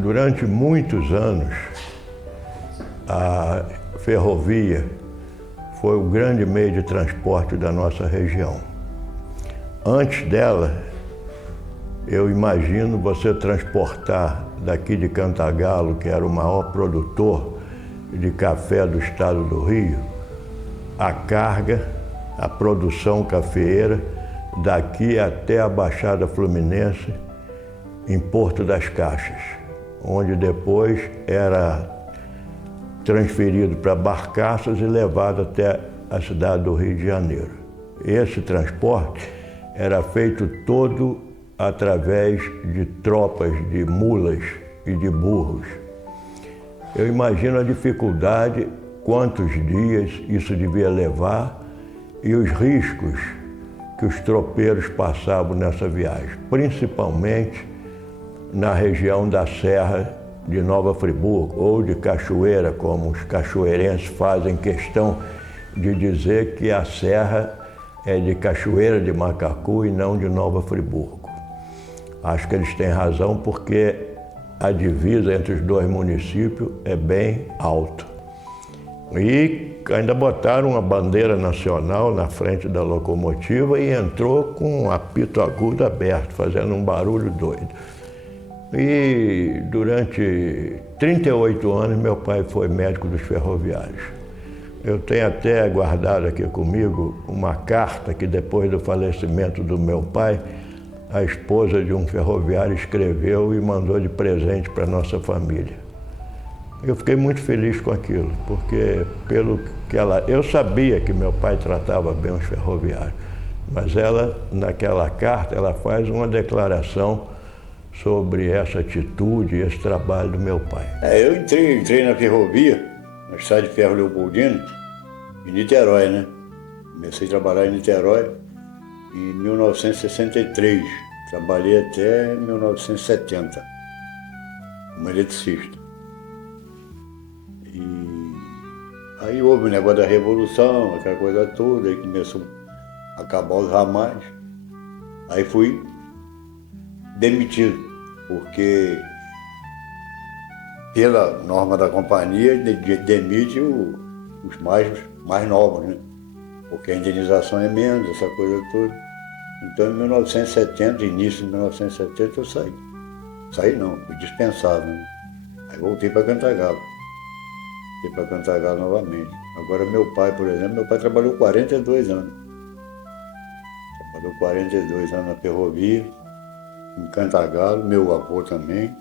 Durante muitos anos, a ferrovia foi o grande meio de transporte da nossa região. Antes dela, eu imagino você transportar daqui de Cantagalo, que era o maior produtor de café do estado do Rio, a carga, a produção cafeeira, daqui até a Baixada Fluminense, em Porto das Caixas, onde depois era transferido para barcaças e levado até a cidade do Rio de Janeiro. Esse transporte era feito todo através de tropas de mulas e de burros. Eu imagino a dificuldade, quantos dias isso devia levar e os riscos que os tropeiros passavam nessa viagem, principalmente na região da Serra de Nova Friburgo, ou de Cachoeira, como os cachoeirenses fazem questão de dizer que a serra é de Cachoeira de Macacu e não de Nova Friburgo. Acho que eles têm razão, porque a divisa entre os dois municípios é bem alta. E ainda botaram uma bandeira nacional na frente da locomotiva e entrou com um apito agudo aberto, fazendo um barulho doido. E durante 38 anos meu pai foi médico dos ferroviários. Eu tenho até guardado aqui comigo uma carta que depois do falecimento do meu pai, a esposa de um ferroviário escreveu e mandou de presente para nossa família. Eu fiquei muito feliz com aquilo, porque eu sabia que meu pai tratava bem os ferroviários, mas ela, naquela carta, ela faz uma declaração sobre essa atitude e esse trabalho do meu pai. Eu entrei na ferrovia, na Estrada de Ferro Leopoldina, em Niterói, né? Comecei a trabalhar em Niterói em 1963. Trabalhei até 1970, como eletricista. E aí houve o negócio da Revolução, aquela coisa toda, aí começou a acabar os ramais. Aí fui demitido, porque pela norma da companhia demite os mais novos, né? Porque a indenização é menos, essa coisa toda. Então em 1970, início de 1970, eu saí. Saí não, fui dispensado, né? Aí voltei para Cantagalo. Voltei para Cantagalo novamente. Agora meu pai, por exemplo, meu pai trabalhou 42 anos. Trabalhou 42 anos na ferrovia, em Cantagalo, meu avô também.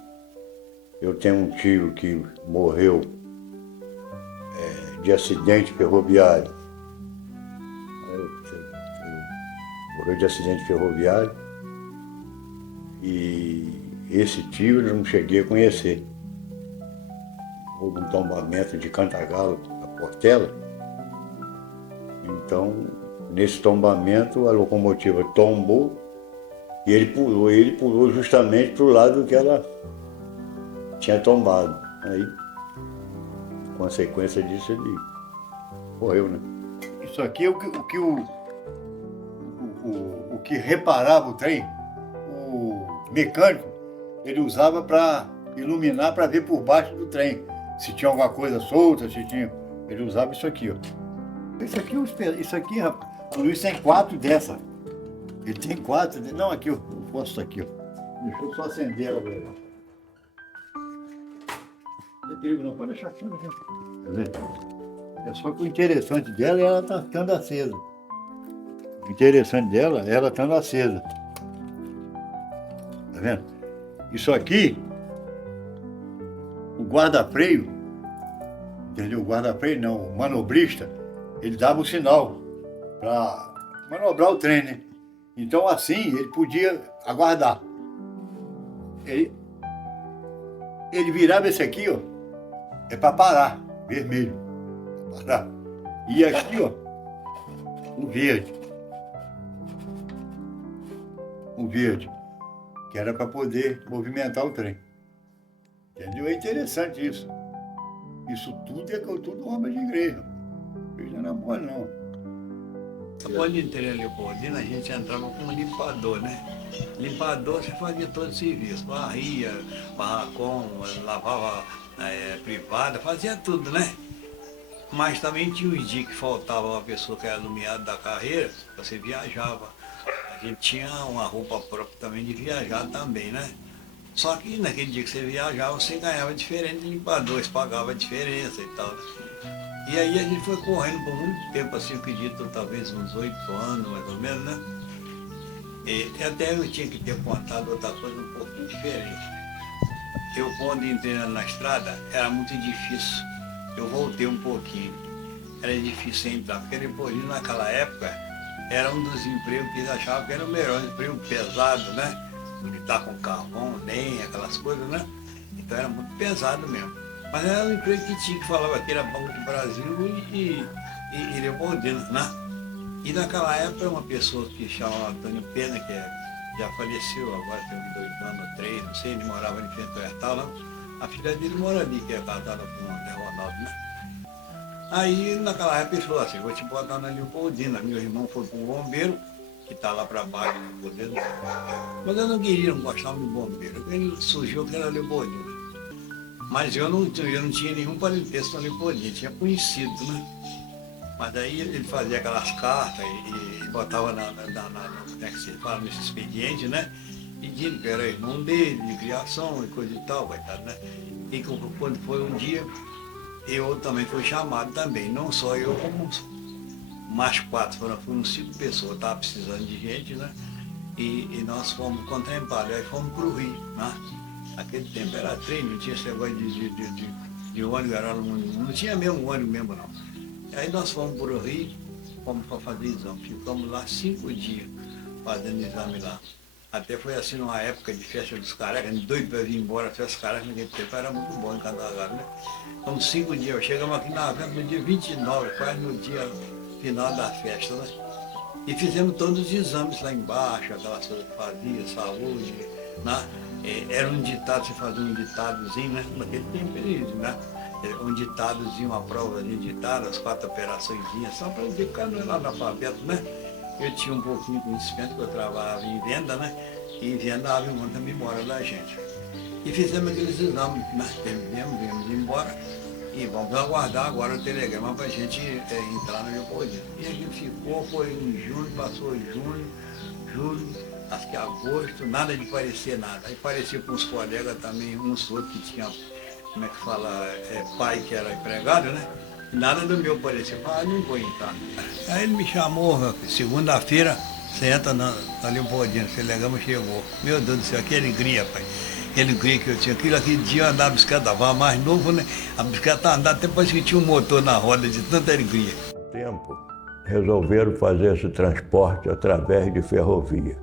Eu tenho um tio que morreu de acidente ferroviário. Morreu de acidente ferroviário. E esse tio eu não cheguei a conhecer. Houve um tombamento de Cantagalo, na Portela. Então, nesse tombamento, a locomotiva tombou. E ele pulou justamente para o lado que ela tinha tombado. Aí, consequência disso, ele morreu, né? Isso aqui é o que reparava o trem, o mecânico, ele usava para iluminar, para ver por baixo do trem. Se tinha alguma coisa solta, ele usava isso aqui, ó. Isso aqui, rapaz, o Luiz tem 4 dessa. Ele tem 4, não, aqui, eu posso aqui, ó. Deixa eu só acender ela, velho. Não tem perigo não, pode deixar aqui, né? Tá vendo? É só que o interessante dela é ela tá ficando acesa. O interessante dela é ela estando acesa. Tá vendo? Isso aqui, o guarda-freio, entendeu? O guarda-freio não, o manobrista, ele dava o sinal para manobrar o trem, né? Então assim, ele podia aguardar. Ele virava esse aqui, ó, é para parar, vermelho, pra parar. E aqui, ó, o verde, que era para poder movimentar o trem. Entendeu? É interessante isso. Isso tudo é tudo obra de igreja. Igreja não é mole, não. A ponte inteira Leopoldina, a gente entrava com um limpador, né? Limpador, você fazia todo o serviço, varria, barracão, lavava privada, fazia tudo, né? Mas também tinha uns dias que faltava uma pessoa que era nomeada da carreira, você viajava. A gente tinha uma roupa própria também de viajar também, né? Só que naquele dia que você viajava, você ganhava diferente de limpador, você pagava a diferença e tal. Né? E aí a gente foi correndo por muito tempo, assim, eu acredito, talvez uns 8 anos, mais ou menos, né? E até eu tinha que ter contado outra coisa um pouquinho diferente. Eu, quando entrei na estrada, era muito difícil. Eu voltei um pouquinho. Era difícil entrar, porque depois, naquela época, era um dos empregos que eles achavam que era o melhor, um emprego pesado, né? Militar com carvão, nem aquelas coisas, né? Então era muito pesado mesmo. Mas era um emprego que tinha, que falava que era Banco do Brasil e Leopoldina, né? E naquela época, uma pessoa que chamava Antônio Pena, que já faleceu, agora tem uns 2 anos, 3, não sei, ele morava em frente ao Hertal, né? A filha dele mora ali, que é casada com o André Ronaldo, né? Aí, naquela época, ele falou assim, vou te botar na Leopoldina. Meu irmão foi para um bombeiro, que está lá para baixo, mas eu não queria, não gostava do bombeiro. Ele surgiu que era Leopoldina. Mas eu não tinha nenhum parentesco na Leopoldina, tinha conhecido, né? Mas daí ele fazia aquelas cartas e botava como é que se fala, nesse expediente, né? Pedindo que era irmão dele, de criação e coisa e tal, coitado, né? E quando foi um dia, eu também fui chamado também, não só eu, como mais 4, foram 5 pessoas, estava precisando de gente, né? E nós fomos contemplados, aí fomos para o Rio, né? Aquele tempo era trem, não tinha esse negócio de ônibus, não tinha mesmo ônibus mesmo não. Aí nós fomos para o Rio, fomos para fazer exame, ficamos lá 5 dias fazendo exame lá. Até foi assim numa época de festa dos carecas, doido para vir embora, a festa dos carecas naquele tempo era muito bom em Candagalo, né? Então 5 dias, chegamos aqui na festa no dia 29, quase no dia final da festa, né? E fizemos todos os exames lá embaixo, aquelas coisas que fazia, saúde, né? Era um ditado, você fazia um ditadozinho, né? Naquele tempo eles, né? Um ditadozinho, uma prova de ditado, as 4 operaçõezinhas, só para dizer que o cara não era analfabeto, né? Eu tinha um pouquinho de conhecimento, que eu trabalhava em venda, né? E venda abre muita memória da gente. E fizemos aqueles exames que nós terminamos, viemos embora. E vamos aguardar agora o telegrama para a gente entrar no Leopoldina. E a gente ficou, foi em junho, passou junho, julho, acho que agosto, nada de parecer nada. Aí parecia com os colegas também, uns outros que tinham, como é que fala, pai que era empregado, né? Nada do meu parecer, não vou entrar. Aí ele me chamou, segunda-feira, você entra na Leopoldina, o telegramma chegou. Meu Deus do céu, que alegria, pai. Que alegria que eu tinha. Aquele dia eu andava a bicicleta, estava mais novo, né? A bicicleta andava até parece que tinha um motor na roda, de tanta alegria. Tempo, resolveram fazer esse transporte através de ferrovia.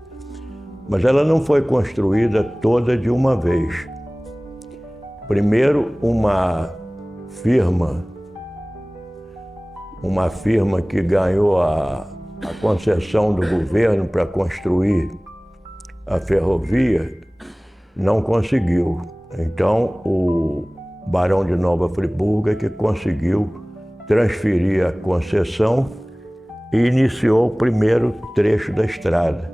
Mas ela não foi construída toda de uma vez. Primeiro, uma firma que ganhou a concessão do governo para construir a ferrovia, não conseguiu. Então, o Barão de Nova Friburgo é que conseguiu transferir a concessão e iniciou o primeiro trecho da estrada,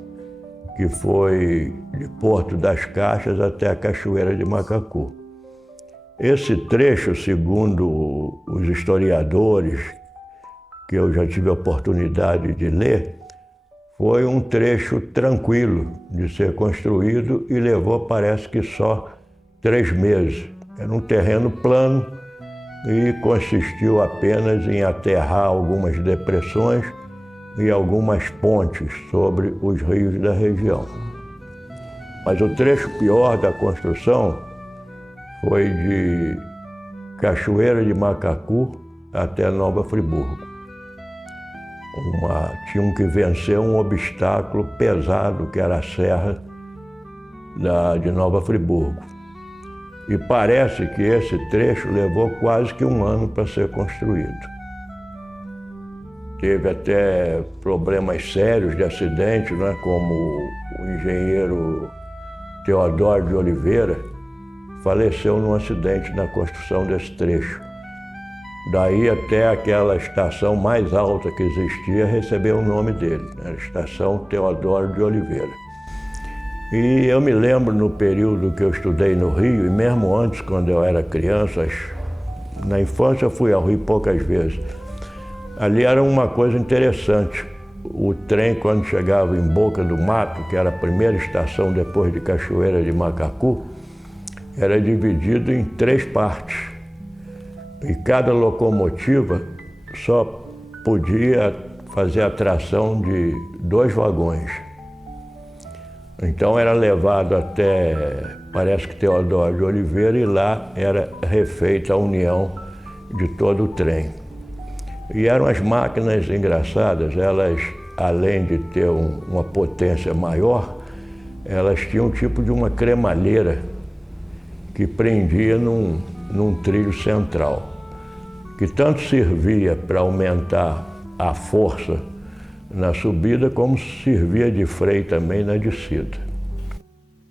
que foi de Porto das Caixas até a Cachoeira de Macacu. Esse trecho, segundo os historiadores, que eu já tive a oportunidade de ler, foi um trecho tranquilo de ser construído e levou, parece que só 3 meses. Era um terreno plano e consistiu apenas em aterrar algumas depressões e algumas pontes sobre os rios da região. Mas o trecho pior da construção foi de Cachoeira de Macacu até Nova Friburgo. Tinham que vencer um obstáculo pesado, que era a Serra de Nova Friburgo. E parece que esse trecho levou quase que 1 ano para ser construído. Teve até problemas sérios de acidente, né, como o engenheiro Teodoro de Oliveira faleceu num acidente na construção desse trecho. Daí até aquela estação mais alta que existia recebeu o nome dele, a Estação Teodoro de Oliveira. E eu me lembro no período que eu estudei no Rio, e mesmo antes, quando eu era criança, na infância eu fui ao Rio poucas vezes. Ali era uma coisa interessante. O trem, quando chegava em Boca do Mato, que era a primeira estação depois de Cachoeira de Macacu, era dividido em 3 partes. E cada locomotiva só podia fazer a tração de 2 vagões. Então era levado até, parece que Teodoro de Oliveira, e lá era refeita a união de todo o trem. E eram as máquinas engraçadas, elas, além de ter uma potência maior, elas tinham um tipo de uma cremalheira que prendia num trilho central, que tanto servia para aumentar a força na subida, como servia de freio também na descida.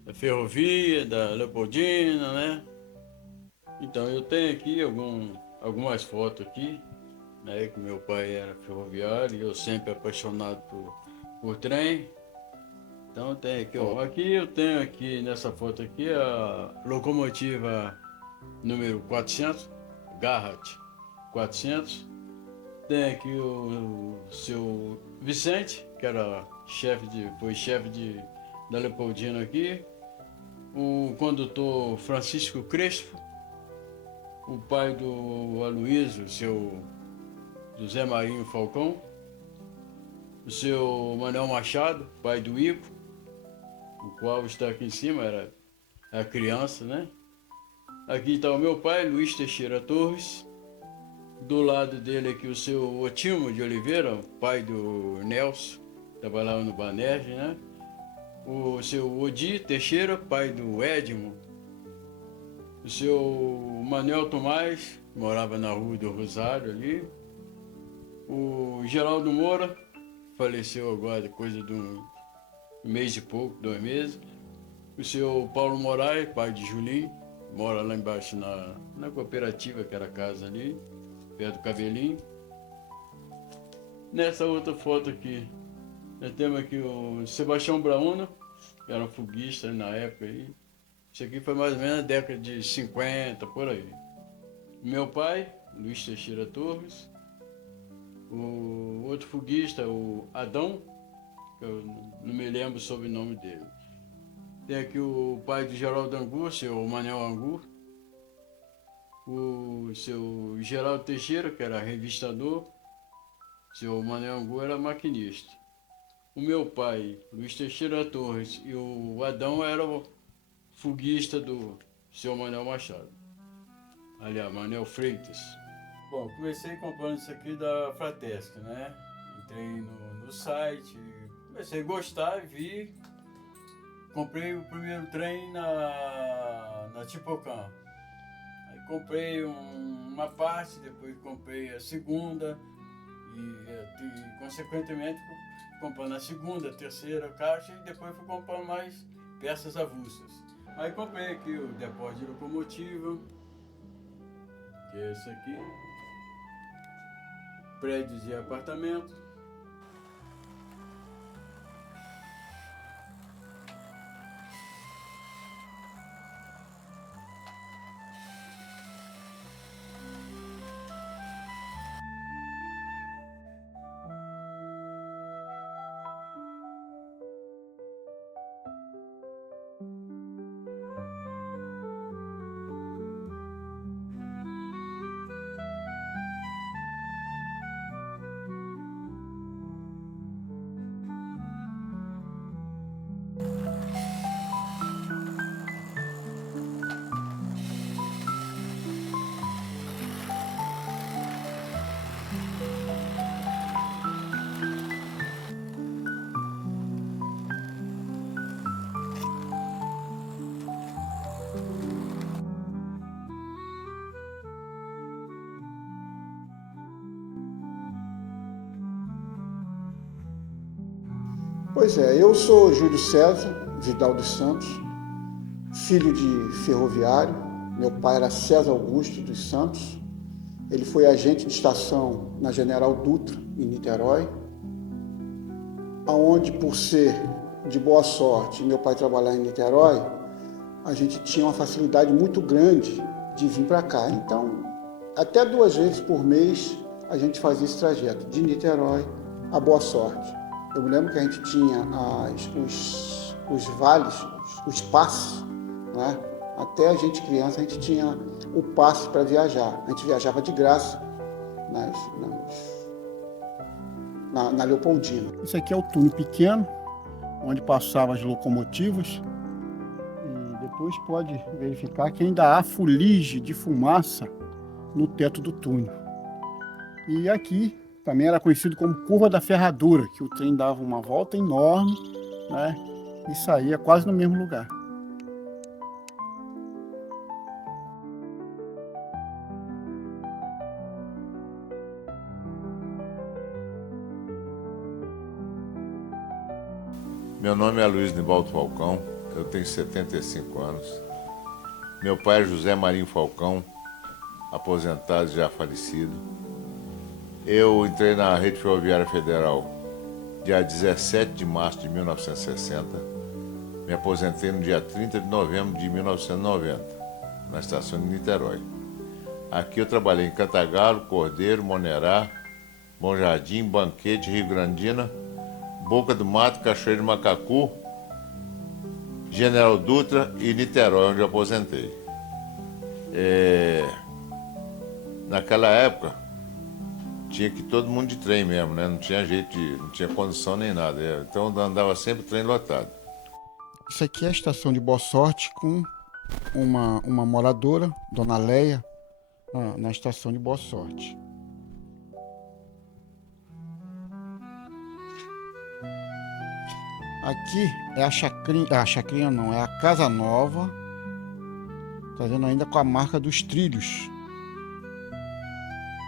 Da ferrovia, da Leopoldina, né? Então eu tenho aqui algumas fotos aqui, né? Que meu pai era ferroviário e eu sempre apaixonado por trem. Então tem aqui, ó. Aqui eu tenho aqui nessa foto aqui a locomotiva número 400, Garratt 400. Tem aqui o seu Vicente, que era foi chefe da Leopoldina aqui. O condutor Francisco Crespo, o pai do Aloysio, o seu José Marinho Falcão, o seu Manuel Machado, pai do Ico, o qual está aqui em cima, era a criança, né? Aqui está o meu pai, Luiz Teixeira Torres. Do lado dele aqui o seu Otilmo de Oliveira, pai do Nelson, trabalhava no Banerj, né? O seu Odi Teixeira, pai do Edmo. O seu Manuel Tomás, morava na Rua do Rosário ali. O Geraldo Moura, faleceu agora, coisa de um mês e pouco, 2 meses. O seu Paulo Moraes, pai de Julinho, mora lá embaixo na cooperativa, que era a casa ali, perto do Cabelinho. Nessa outra foto aqui, nós temos aqui o Sebastião Brauna, que era um foguista na época aí. Isso aqui foi mais ou menos na década de 50, por aí. Meu pai, Luiz Teixeira Torres. O outro foguista, o Adão, que eu não me lembro o sobrenome dele. Tem aqui o pai de Geraldo Angu, seu Manuel Angu. O seu Geraldo Teixeira, que era revistador. Seu Manuel Angu era maquinista. O meu pai, Luiz Teixeira Torres, e o Adão eram foguista do seu Manuel Machado. Aliás, Manuel Freitas. Bom, comecei comprando isso aqui da Fratesc, né? Entrei no site, comecei a gostar, vi. Comprei o primeiro trem na Tipocan. Aí comprei uma parte, depois comprei a segunda e consequentemente comprando a segunda, a terceira caixa e depois fui comprando mais peças avulsas. Aí comprei aqui o depósito de locomotiva, que é esse aqui, prédios e apartamentos. Pois é, eu sou Júlio César Vidal dos Santos, filho de ferroviário. Meu pai era César Augusto dos Santos, Ele foi agente de estação na General Dutra, em Niterói, onde, por ser de Boa Sorte e meu pai trabalhar em Niterói, a gente tinha uma facilidade muito grande de vir para cá. Então, até 2 vezes por mês, a gente fazia esse trajeto, de Niterói a Boa Sorte. Eu me lembro que a gente tinha os vales, os passes, né? Até a gente criança, a gente tinha o passe para viajar. A gente viajava de graça na Leopoldina. Isso aqui é o túnel pequeno, onde passavam as locomotivas. E depois pode verificar que ainda há fuligem de fumaça no teto do túnel. E aqui também era conhecido como Curva da Ferradura, que o trem dava uma volta enorme, né, e saía quase no mesmo lugar. Meu nome é Luiz Nivaldo Falcão, eu tenho 75 anos. Meu pai é José Marinho Falcão, aposentado, já falecido. Eu entrei na Rede Ferroviária Federal dia 17 de março de 1960. Me aposentei no dia 30 de novembro de 1990, na estação de Niterói. Aqui eu trabalhei em Cantagalo, Cordeiro, Monerá, Bom Jardim, Banquete, Rio Grandina, Boca do Mato, Cachoeiro de Macacu, General Dutra e Niterói, onde eu aposentei. Naquela época, tinha que ir todo mundo de trem mesmo, né? Não tinha jeito, não tinha condição nem nada. Então andava sempre trem lotado. Isso aqui é a estação de Boa Sorte com uma moradora, Dona Leia, na estação de Boa Sorte. Aqui é a chacrinha não, é a Casa Nova, tá vendo ainda com a marca dos trilhos,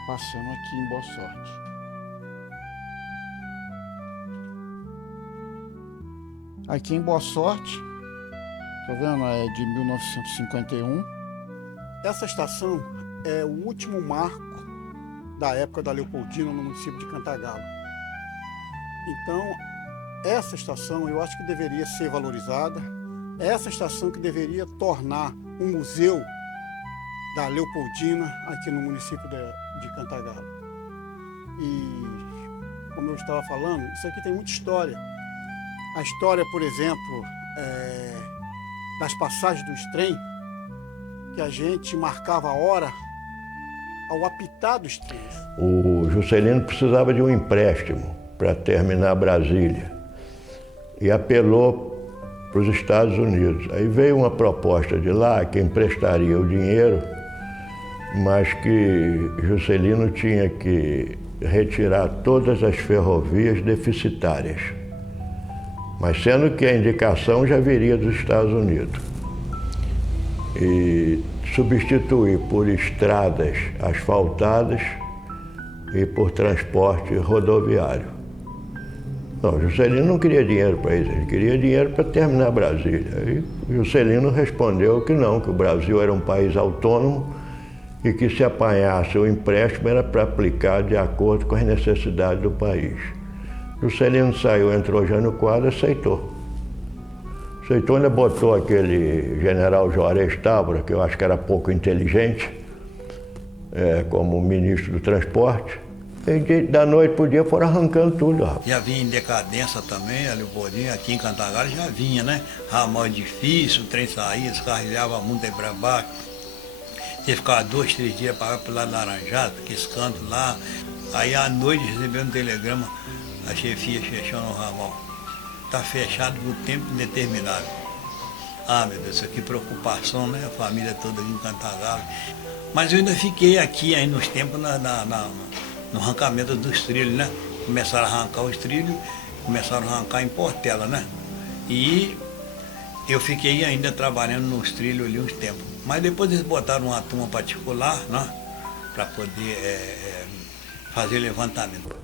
passando aqui em Boa Sorte. Aqui em Boa Sorte, tá vendo, é de 1951. Essa estação é o último marco da época da Leopoldina no município de Cantagalo. Então, essa estação eu acho que deveria ser valorizada, é essa estação que deveria tornar um museu da Leopoldina aqui no município de Cantagalo. E, como eu estava falando, isso aqui tem muita história. A história, por exemplo, das passagens dos trens, que a gente marcava a hora ao apitar dos trens. O Juscelino precisava de um empréstimo para terminar Brasília e apelou para os Estados Unidos. Aí veio uma proposta de lá que emprestaria o dinheiro, mas que Juscelino tinha que retirar todas as ferrovias deficitárias, mas sendo que a indicação já viria dos Estados Unidos, e substituir por estradas asfaltadas e por transporte rodoviário. Não, Juscelino não queria dinheiro para isso, ele queria dinheiro para terminar Brasília. Aí Juscelino respondeu que não, que o Brasil era um país autônomo e que se apanhasse o empréstimo era para aplicar de acordo com as necessidades do país. Juscelino saiu, entrou Jânio Quadros, aceitou. Aceitou, ainda botou aquele general Juarez Távora, que eu acho que era pouco inteligente, como ministro do transporte. E da noite para o dia foram arrancando tudo. Rapaz. Já vinha em decadência também, ali o Bodinho, aqui em Cantagalo já vinha, né? Ramal difícil, o trem saía, descarrilhava muito aí para baixo. Tinha que ficar 2, 3 dias para pro lado Laranjado, aqueles cantos lá. Aí à noite recebeu um telegrama, a chefia fechando o ramal. Está fechado por tempo indeterminado. Ah, meu Deus, que preocupação, né? A família toda aqui em Cantagalo. Mas eu ainda fiquei aqui aí nos tempos no arrancamento dos trilhos, né? Começaram a arrancar os trilhos, começaram a arrancar em Portela, né? E eu fiquei ainda trabalhando nos trilhos ali uns tempos. Mas depois eles botaram uma turma particular, né? Para poder fazer levantamento.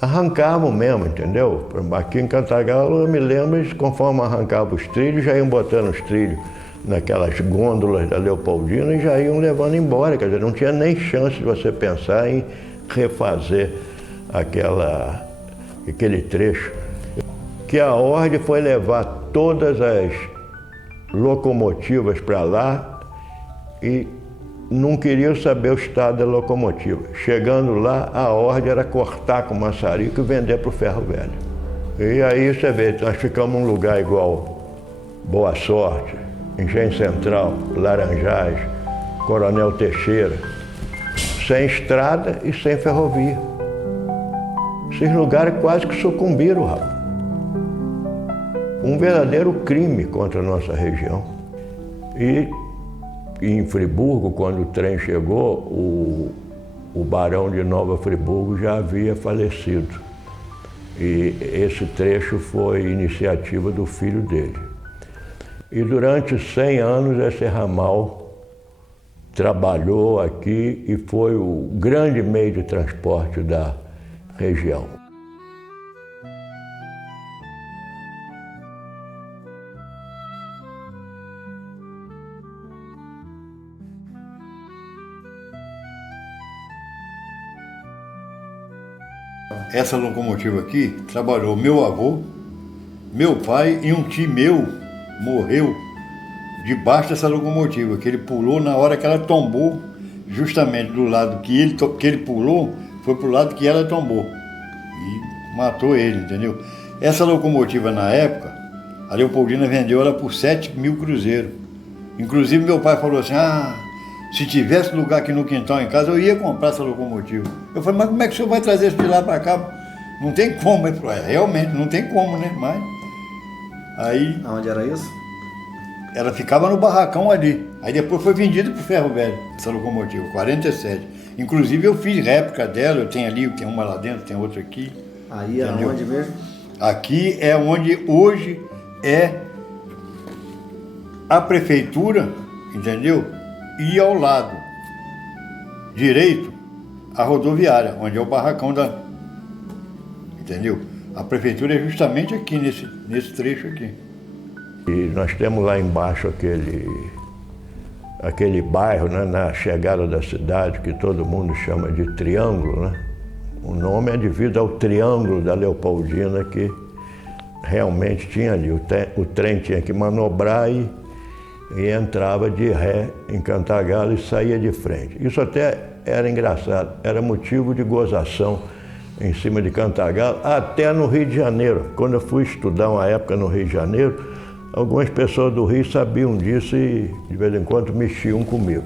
Arrancavam mesmo, entendeu? Aqui em Cantagalo eu me lembro, conforme arrancavam os trilhos, já iam botando os trilhos. naquelas gôndolas da Leopoldina e já iam levando embora. Quer dizer, não tinha nem chance de você pensar em refazer aquele trecho. Que a ordem foi levar todas as locomotivas para lá e não queriam saber o estado da locomotiva. Chegando lá, a ordem era cortar com maçarico e vender para o ferro velho. E aí você vê, nós ficamos num lugar igual Boa Sorte, Engenho Central, Laranjais, Coronel Teixeira, sem estrada e sem ferrovia. Esses lugares quase que sucumbiram, rapaz. Um verdadeiro crime contra a nossa região. E em Friburgo, quando o trem chegou, o barão de Nova Friburgo já havia falecido. E esse trecho foi iniciativa do filho dele. E durante 100 anos esse ramal trabalhou aqui e foi o grande meio de transporte da região. Essa locomotiva aqui trabalhou meu avô, meu pai e um tio meu morreu debaixo dessa locomotiva, que ele pulou na hora que ela tombou, justamente do lado que ele pulou, foi pro lado que ela tombou e matou ele, entendeu? Essa locomotiva na época, a Leopoldina vendeu ela por 7 mil cruzeiros. Inclusive meu pai falou assim, se tivesse lugar aqui no quintal em casa, eu ia comprar essa locomotiva. Eu falei, mas como é que o senhor vai trazer isso de lá para cá? Não tem como. Ele falou, realmente, não tem como, né? Mas aí... Aonde era isso? Ela ficava no barracão ali. Aí depois foi vendida para o ferro velho, essa locomotiva, 47. Inclusive eu fiz réplica dela, eu tenho ali, tem uma lá dentro, tem outra aqui. Aí era onde mesmo? Aqui é onde hoje é a prefeitura, entendeu? E ao lado direito, a rodoviária, onde é o barracão da... Entendeu? A prefeitura é justamente aqui, nesse trecho aqui. E nós temos lá embaixo aquele bairro, né, na chegada da cidade, que todo mundo chama de Triângulo, né? O nome é devido ao Triângulo da Leopoldina, que realmente tinha ali. O trem tinha que manobrar e entrava de ré em Cantagalo e saía de frente. Isso até era engraçado, era motivo de gozação em cima de Cantagalo, até no Rio de Janeiro. Quando eu fui estudar uma época no Rio de Janeiro, algumas pessoas do Rio sabiam disso e de vez em quando mexiam comigo.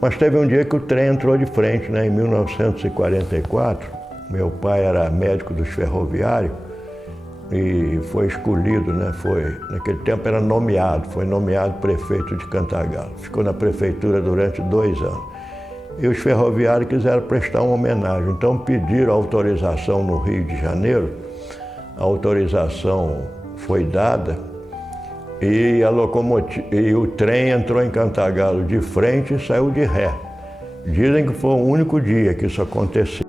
Mas teve um dia que o trem entrou de frente, né? Em 1944, meu pai era médico dos ferroviários, e foi escolhido, né? Naquele tempo era nomeado, foi nomeado prefeito de Cantagalo. Ficou na prefeitura durante 2 anos. E os ferroviários quiseram prestar uma homenagem, então pediram autorização no Rio de Janeiro. A autorização foi dada e o trem entrou em Cantagalo de frente e saiu de ré. Dizem que foi o único dia que isso aconteceu.